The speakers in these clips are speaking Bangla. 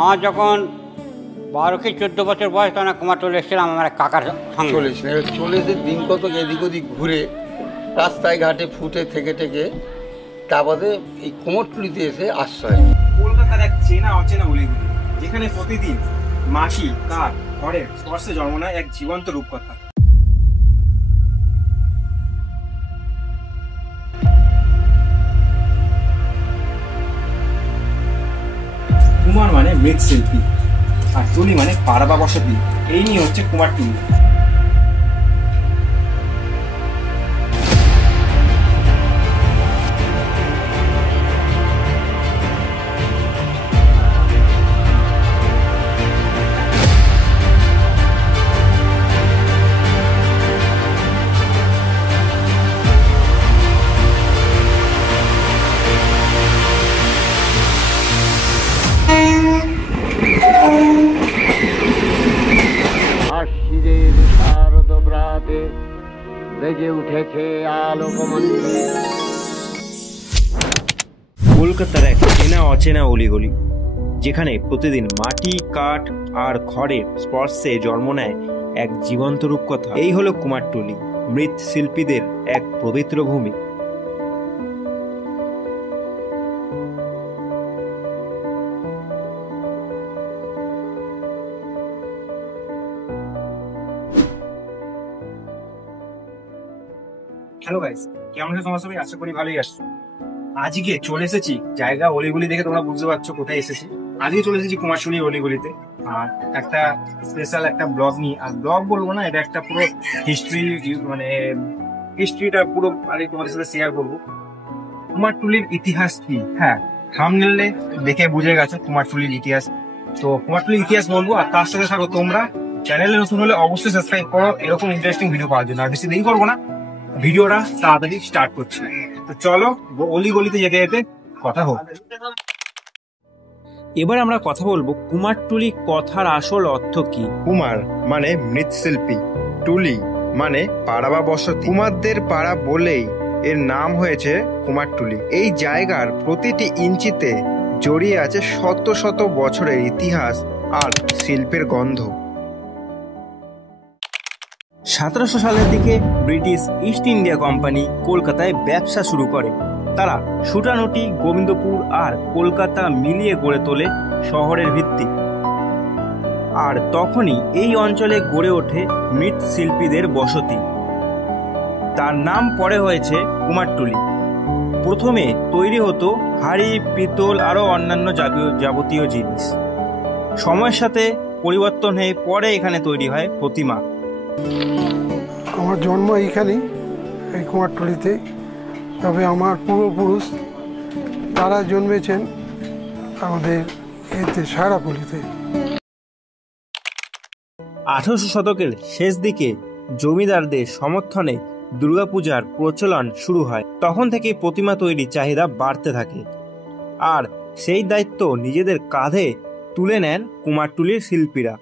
আমার যখন 12 কি 14 বছর বয়স তখন কুমারটুলি এসেছিলাম আমার কাকার সঙ্গে। চলে যে দিন কত এদিক ওদিক ঘুরে রাস্তায় ঘাটে ফুটে থেকে থেকে তারপরে এই কুমারটুলিতে এসে আশ্রয়। কলকাতার এক চেনা অচেনা অলিগুলি, যেখানে প্রতিদিন মাটি, কাঠ, খড়ের স্পর্শে জন্ম নেয় এক জীবন্ত রূপকথা। কুমার মানে মৃৎশিল্পী আর টুলি মানে পাড়া বা বসতি। এই নিয়ে হচ্ছে কুমারটুলি। বেজে উঠেছে আলোকমঞ্চে। কলকাতার এক চেনা অচেনা অলিগলি, যেখানে প্রতিদিন মাটি, কাঠ আর খড়ের স্পর্শে জন্ম নেয় এক জীবন্ত রূপকথা। এই হলো কুমারটুলি, মৃৎশিল্পীদের এক পবিত্র ভূমি। হ্যালো গাইস, কেমন আছো তোমরা সবাই? আশা করি ভালোই আসছো। আজকে চলে এসেছি জায়গা অলিগুলি দেখে তোমরা বুঝতে পারছো কোথায় এসেছি। আজকে চলে এসেছি কুমারটুলি অলিগুলিতে, আর একটা স্পেশাল একটা ব্লগ নিয়ে। আর ব্লগ বলবো না, এটা একটা পুরো হিস্ট্রি, মানে হিস্ট্রিটা পুরো আরে তোমাদের সাথে শেয়ার করবো। কুমারটুলির ইতিহাস কি? হ্যাঁ, থাম্বনেলে দেখে বুঝে গেছো কুমারটুলির ইতিহাস। তো কুমারটুলির ইতিহাস বলবো, আর তার সাথে থাকো তোমরা। চ্যানেলে নতুন হলে অবশ্যই সাবস্ক্রাইব করো এরকম ইন্টারেস্টিং ভিডিও পাওয়ার জন্য। আর বেশি দেরি করবো না, ভিডিওটা তাড়াতাড়ি স্টার্ট করছি। তো চলো অলি গলিতে যেতে যেতে কথা হোক। এবার আমরা কথা বলবো কুমারটুলি কথার আসল অর্থ কি। কুমার মানে মৃৎশিল্পী, টুলি মানে পাড়া বা বসতি। কুমারদের পাড়া বলেই এর নাম হয়েছে কুমারটুলি। এই জায়গার প্রতিটি ইঞ্চিতে জড়িয়ে আছে শত শত বছরের ইতিহাস আর শিল্পের গন্ধ। 1700 সালের দিকে ব্রিটিশ ইস্ট ইন্ডিয়া কোম্পানি কলকাতায় ব্যবসা শুরু করে। তারা সুটানুটি, গোবিন্দপুর আর কলকাতা মিলিয়ে গড়ে তোলে শহরের ভিত্তি। আর তখনই এই অঞ্চলে গড়ে ওঠে মৃৎশিল্পীদের বসতি। তার নাম পরে হয়েছে কুমারটুলি। প্রথমে তৈরি হতো হাড়ি, পিতল আরও অন্যান্য যাবতীয় জিনিস। সময়ের সাথে পরিবর্তন হয়ে পরে এখানে তৈরি হয় প্রতিমা। আমার জন্ম এইখানেই, এই কুমারটুলিতে। তবে আমার পূর্বপুরুষ তারা জন্মেছেন আমাদের এতে সারাপল্লিতে। 1800 শতকের শেষ দিকে জমিদারদের সমর্থনে দুর্গাপূজার প্রচলন শুরু হয়। তখন থেকে প্রতিমা তৈরির চাহিদা বাড়তে থাকে, আর সেই দায়িত্ব নিজেদের কাঁধে তুলে নেন কুমারটুলির শিল্পীরা।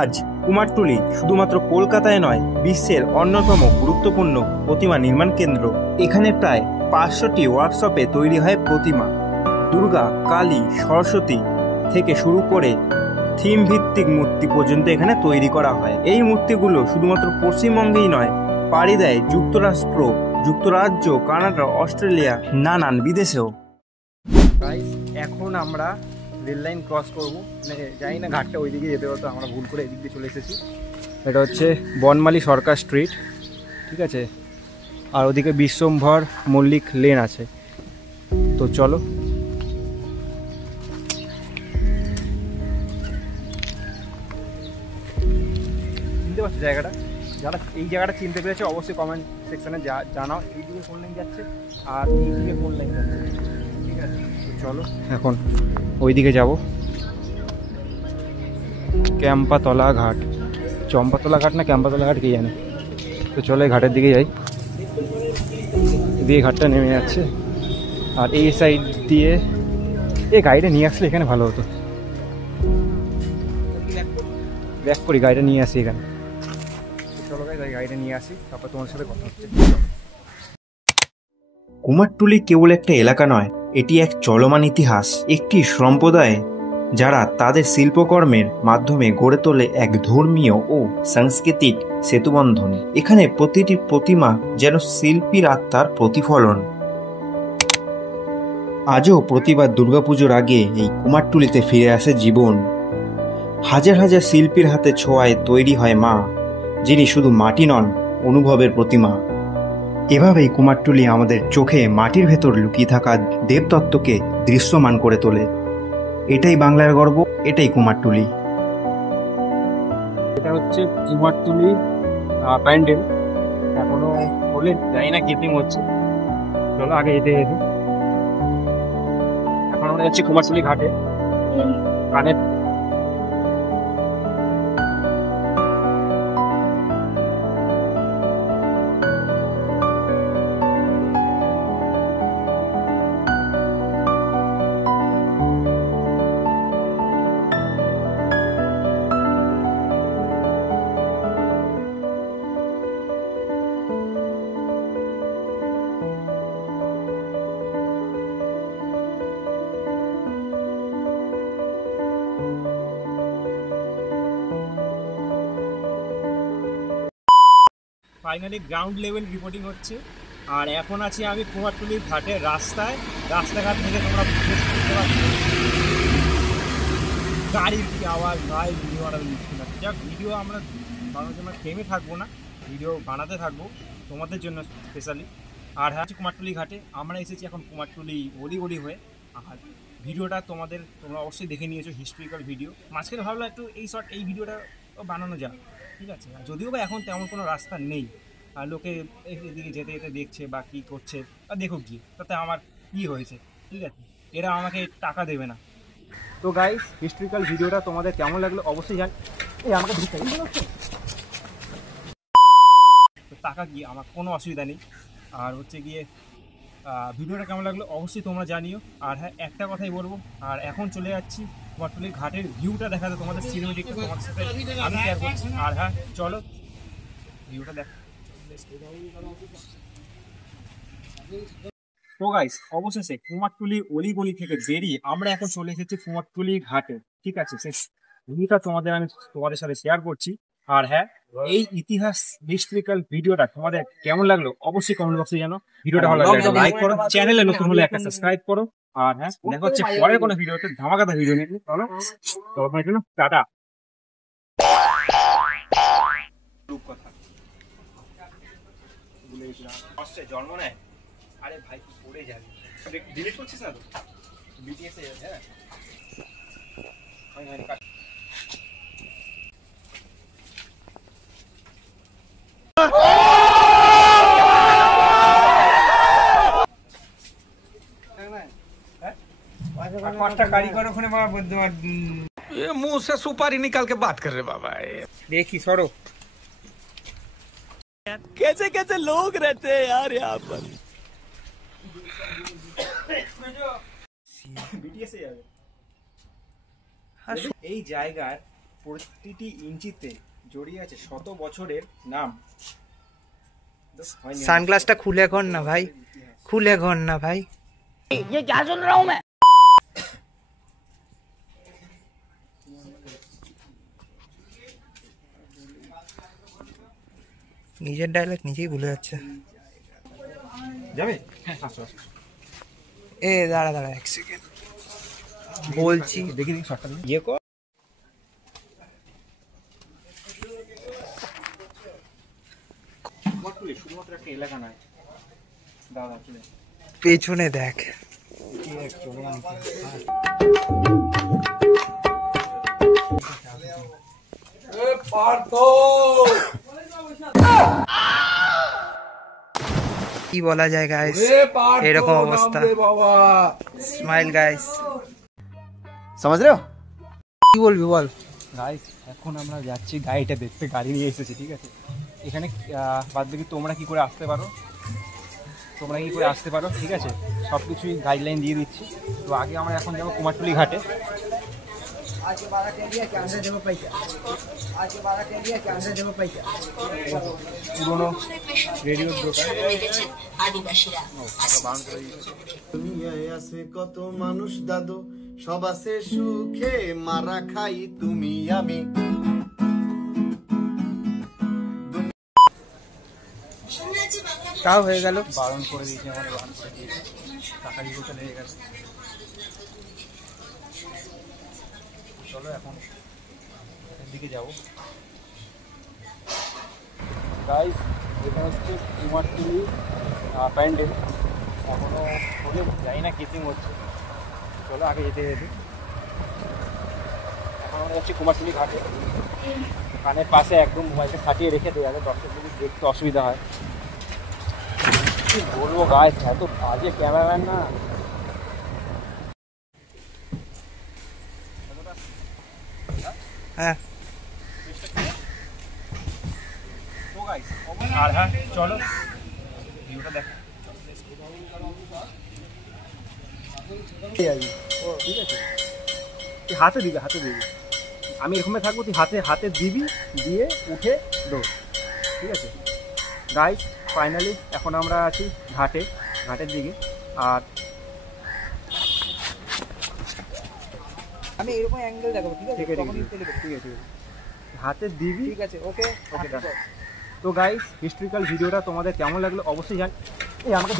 আজ কুমারটুলি শুধুমাত্র কলকাতায় নয়, বিশ্বের অন্যতম গুরুত্বপূর্ণ প্রতিমা নির্মাণ কেন্দ্র। এখানে প্রায় 500টি ওয়ার্কশপে তৈরি হয় প্রতিমা। দুর্গা, কালী, সরস্বতী থেকে শুরু করে থিম ভিত্তিক মূর্তি পর্যন্ত এখানে তৈরি করা হয়। এই মূর্তিগুলো শুধুমাত্র পশ্চিমবঙ্গেই নয়, পাড়ি দেয় যুক্তরাষ্ট্র, যুক্তরাজ্য, কানাডা, অস্ট্রেলিয়া, নানান বিদেশেও। এখন আমরা রেল লাইন ক্রস করবো, মানে জানি না ঘাটটা ওইদিকে যেতে হতো, আমরা ভুল করে এদিক দিয়ে চলে এসেছি। এটা হচ্ছে বনমালী সরকার স্ট্রিট, ঠিক আছে, আর ওদিকে বিশ্বম্ভর মল্লিক লেন আছে। তো চলো, চিনতে পারছো জায়গাটা? যারা এই জায়গাটা চিনতে পেরেছে অবশ্যই কমেন্ট সেকশনে জানাও এইদিকে কোন লাইন যাচ্ছে আর এইদিকে কোন লাইন যাচ্ছে, ঠিক আছে? তো চলো এখন ওইদিকে যাব। ক্যাম্পাতলা ঘাট, চম্পাতলা ঘাট না ক্যাম্পাতলা ঘাট কে জানে। তো চলো এই ঘাটের দিকে যাই। দিয়ে ঘাটটা নেমে যাচ্ছে, আর এই সাইড দিয়ে এই গাড়িটা নিয়ে আসলে এখানে ভালো হতো। ব্যাক করি, গাড়িটা নিয়ে আসি এখানে। চলো গাড়িটা নিয়ে আসি, তারপর তোমার সাথে কথা হচ্ছে। কুমারটুলি কেবল একটা এলাকা নয়, এটি এক চলমান ইতিহাস, একটি সম্প্রদায় যারা তাদের শিল্পকর্মের মাধ্যমে গড়ে তোলে এক ধর্মীয় ও সাংস্কৃতিক সেতুবন্ধন। এখানে প্রতিটি প্রতিমা যেন শিল্পীর আত্মার প্রতিফলন। আজও প্রতিবার দুর্গাপুজোর আগে এই কুমারটুলিতে ফিরে আসে জীবন। হাজার হাজার শিল্পীর হাতে ছোঁয়ায় তৈরি হয় মা, যিনি শুধু মাটি নন, অনুভবের প্রতিমা। এভাবেই কুমারটুলি আমাদের চোখে মাটির ভেতর লুকিয়ে থাকা দেবতত্ত্বকে দৃশ্যমান করে তোলে। এটাই বাংলার গর্ব, এটাই কুমারটুলি। এটা হচ্ছে কুমারটুলি প্যান্ডেল, এখনো হলে জানি না কিপিং হচ্ছে। চলো আগে হেঁটে হেঁটে এখন আমরা যাচ্ছি কুমারটুলি ঘাটে। কানের ফাইনালি গ্রাউন্ড লেভেল রিপোর্টিং হচ্ছে। আর এখন আছি আমি কুমারটুলির ঘাটের রাস্তাঘাট থেকে তোমরা বুঝতে পারছো গাড়ির কি আওয়াজ, ভাই ভিডিও বানাতে দিচ্ছি না। যাক, ভিডিও আমরা বানানোর জন্য থেমে থাকবো না, ভিডিও বানাতে থাকবো তোমাদের জন্য স্পেশালি। আর হ্যাঁ, কুমারটুলি ঘাটে আমরা এসেছি এখন কুমারটুলি গলি হয়ে। আর ভিডিওটা তোমরা অবশ্যই দেখে নিয়েছো, হিস্ট্রিক্যাল ভিডিও। মাঝখানে ভাবলাম একটু এই ভিডিওটা বানানো যাক, ঠিক আছে। যদিও বা এখন তেমন কোনো রাস্তা নেই, আর লোকে এদিকে যেতে যেতে দেখছে বা কী করছে, বা দেখুক গিয়ে, তাতে আমার কী হয়েছে, ঠিক আছে। এরা আমাকে টাকা দেবে না। তো গাইস, হিস্ট্রিক্যাল ভিডিওটা তোমাদের কেমন লাগলো অবশ্যই আমাকে টাকা গিয়ে আমার কোনো অসুবিধা নেই। আর হচ্ছে গিয়ে ভিডিওটা কেমন লাগলো অবশ্যই তোমরা জানিও। আর হ্যাঁ, একটা কথাই বলবো, আর এখন চলে যাচ্ছি কুমারটুলির ঘাটের ভিউটা দেখাতে, তোমাদের সিনেমেটিক তোমাদের সাথে আমি শেয়ার করছি। আর হ্যাঁ, চলো ভিউটা দেখ। তো গাইস, অবশেষে কুমারটুলি অলিগলি থেকে বেরিয়ে আমরা এখন চলে এসেছি কুমারটুলি ঘাটে, ঠিক আছে। সেই ভিউটা তোমাদের সাথে শেয়ার করছি। আর হ্যাঁ, এই ইতিহাস হিস্ট্রিক্যাল ভিডিওটা তোমাদের কেমন লাগলো অবশ্যই কমেন্ট বক্সে জানো। ভিডিওটা ভালো লাগলে একটা লাইক করো, চ্যানেলে নতুন হলে একটা সাবস্ক্রাইব করো। আর হ্যাঁ, দেখা হচ্ছে পরের কোনো ভিডিওতে, ধামাকাদার ভিডিও নিয়ে। চলো তোমার জন্য টাটা। জন্ম নেয়, আরে ভাই কি পড়ে যাবে, ডিলিট করছিস না তো? বিটিএস এ হ্যাঁ मुंह से सुपारी निकाल के बात कर रहे बाबा। देखी सरो कैसे कैसे लोग रहते हैं यार यहाँ पर। এই জায়গার প্রতিটি ইঞ্চিতে জড়িয়ে আছে শত বছরের নাম। সানগ্লাসটা খুলে ঘর না ভাই, খুলে ঘর না ভাই। ये क्या सुन रहा हूँ मैं। নিজের ডায়লগ নিজেই ভুলে যাচ্ছে। যাবে এ দাঁড়া এক সেকেন্ড বলছি, দেখি শর্টটা ইয়ে কর। শুধুমাত্র একটা এলাকা নয় দাদা, পেছনে দেখ। কি বলা যায় গাইস, এরকম অবস্থা। স্মাইল গাইস, समझ रहे हो। কি বলবি বল। গাইস, এখন আমরা যাচ্ছি গাড়িটা দেখতে, গাড়ি নিয়ে এসেছি, ঠিক আছে। এখানে বাদ বাকি তোমরা কি করে আসতে পারো, ঠিক আছে, সব কিছুই গাইডলাইন দিয়ে দিচ্ছি। তো আগে আমরা এখন যাবো কুমারটুলি ঘাটে। পুরোনো রেডিওর দোকান। আদিবাসীরা দুনিয়ায় আছে কত মানুষ দাদু, সব আছে সুখে, মারা খাই তুমি আমি। তাও হয়ে গেল। বারণ করে দিয়েছে, আমাদের বারণ করে দিয়েছে, টাকা দিতে চলে গেছে। চলো এখন দিকে যাবো। গাইস, এটা হচ্ছে কুমারটুলি প্যান্ডেল। এখনো ওদের জানি না কিচিং হচ্ছে। চলো আগে যেতে যেতে। এখন আমরা যাচ্ছি কুমারটুলি ঘাটে। কানের পাশে একদম মোবাইলটা খাটিয়ে রেখে দেয়, যাতে দর্শকদের দেখতে অসুবিধা হয়। কি বলবো গাইস, এত বাজে ক্যামেরাম্যান না। হ্যাঁ আর হ্যাঁ চলো ভিউটা দেখো। ঠিক আছে, তুই হাতে দিবি, হাতে দিবি। আমি এরকমই থাকবো, তুই হাতে হাতে দিবি, দিয়ে উঠে দৌড়। ঠিক আছে গাইস, ফাইনালি এখন আমরা আছি ঘাটের দিকে। আর আমি এরকম অ্যাঙ্গেল দেখাবো, ঠিক আছে? ঠিক আছে, তখনই তুলে দেবো। ঠিক আছে, হাতে দিবি। ঠিক আছে, ওকে ওকে। তো গাইস, হিস্ট্রিক্যাল ভিডিওটা তোমাদের কেমন লাগলো অবশ্যই জান। এই আমাকে